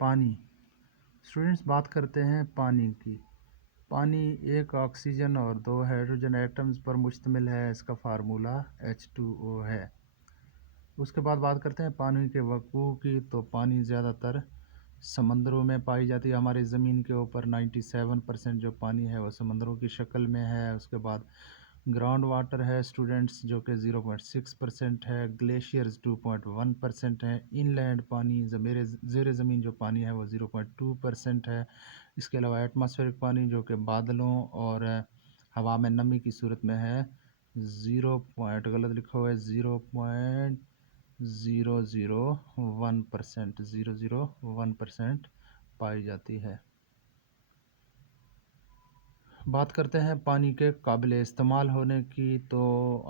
پانی اسٹوڈنٹس بات کرتے ہیں پانی کی۔ پانی ایک آکسیجن اور 2 ہائیڈروجن ایٹمز پر مشتمل ہے، اس کا فارمولا H2O ہے۔ اس کے بعد بات کرتے ہیں پانی کے وقوع کی، تو پانی زیادہ تر سمندروں میں پائی جاتی ہے۔ ہماری زمین کے اوپر 97% جو پانی ہے وہ سمندروں کی شکل میں ہے۔ اس کے بعد گراؤنڈ واٹر ہے اسٹوڈنٹس، جو کہ 0.6% ہے، گلیشیئرز 2.1% ہیں، ان لینڈ پانی زیر زمین جو پانی ہے وہ 0.2% ہے۔ اس کے علاوہ ایٹماسفیرک پانی جو کہ بادلوں اور ہوا میں نمی کی صورت میں ہے 0 لکھا ہوا ہے 0.001% پائی جاتی ہے۔ بات کرتے ہیں پانی کے قابل استعمال ہونے کی، تو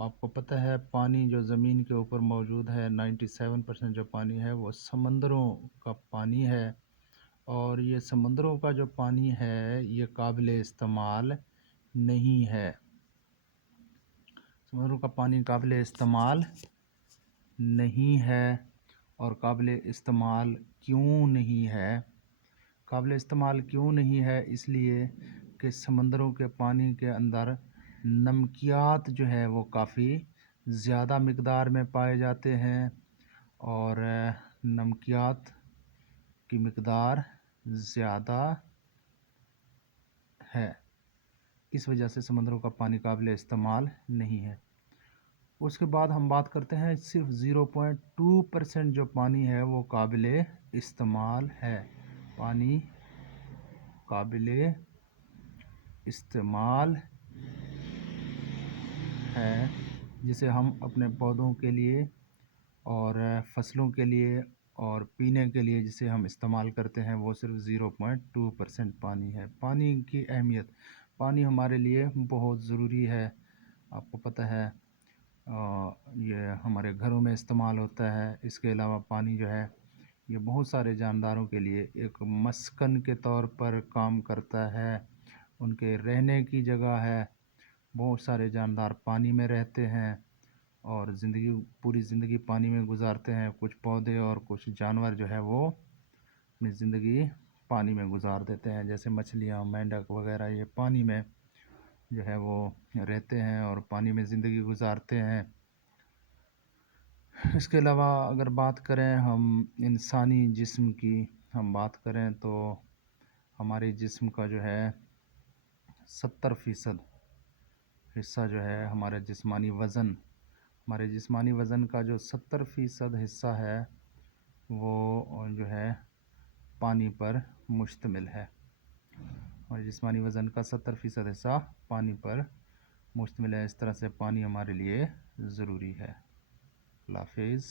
آپ کو پتہ ہے پانی جو زمین کے اوپر موجود ہے 97% جو پانی ہے وہ سمندروں کا پانی ہے، اور یہ سمندروں کا جو پانی ہے یہ قابل استعمال نہیں ہے۔ سمندروں کا پانی قابل استعمال نہیں ہے، اور قابل استعمال کیوں نہیں ہے؟ قابل استعمال کیوں نہیں ہے؟ اس لیے کہ سمندروں کے پانی کے اندر نمکیات جو ہے وہ کافی زیادہ مقدار میں پائے جاتے ہیں، اور نمکیات کی مقدار زیادہ ہے، اس وجہ سے سمندروں کا پانی قابل استعمال نہیں ہے۔ اس کے بعد ہم بات کرتے ہیں صرف 0.2% جو پانی ہے وہ قابل استعمال ہے۔ پانی قابل استعمال ہے جسے ہم اپنے پودوں کے لیے اور فصلوں کے لیے اور پینے کے لیے جسے ہم استعمال کرتے ہیں وہ صرف 0.2% پانی ہے۔ پانی کی اہمیت، پانی ہمارے لیے بہت ضروری ہے۔ آپ کو پتہ ہے یہ ہمارے گھروں میں استعمال ہوتا ہے۔ اس کے علاوہ پانی جو ہے یہ بہت سارے جانداروں کے لیے ایک مسکن کے طور پر کام کرتا ہے، ان کے رہنے کی جگہ ہے۔ بہت سارے جاندار پانی میں رہتے ہیں اور پوری زندگی پانی میں گزارتے ہیں۔ کچھ پودے اور کچھ جانور جو ہے وہ اپنی زندگی پانی میں گزار دیتے ہیں، جیسے مچھلیاں، مینڈک وغیرہ، یہ پانی میں جو ہے وہ رہتے ہیں اور پانی میں زندگی گزارتے ہیں۔ اس کے علاوہ اگر بات کریں ہم انسانی جسم کی ہم بات کریں تو ہمارے جسم کا جو ہے 70% حصہ جو ہے ہمارے جسمانی وزن کا جو 70% حصہ ہے وہ جو ہے پانی پر مشتمل ہے، اور جسمانی وزن کا 70% حصہ پانی پر مشتمل ہے۔ اس طرح سے پانی ہمارے لیے ضروری ہے۔ اللہ حافظ۔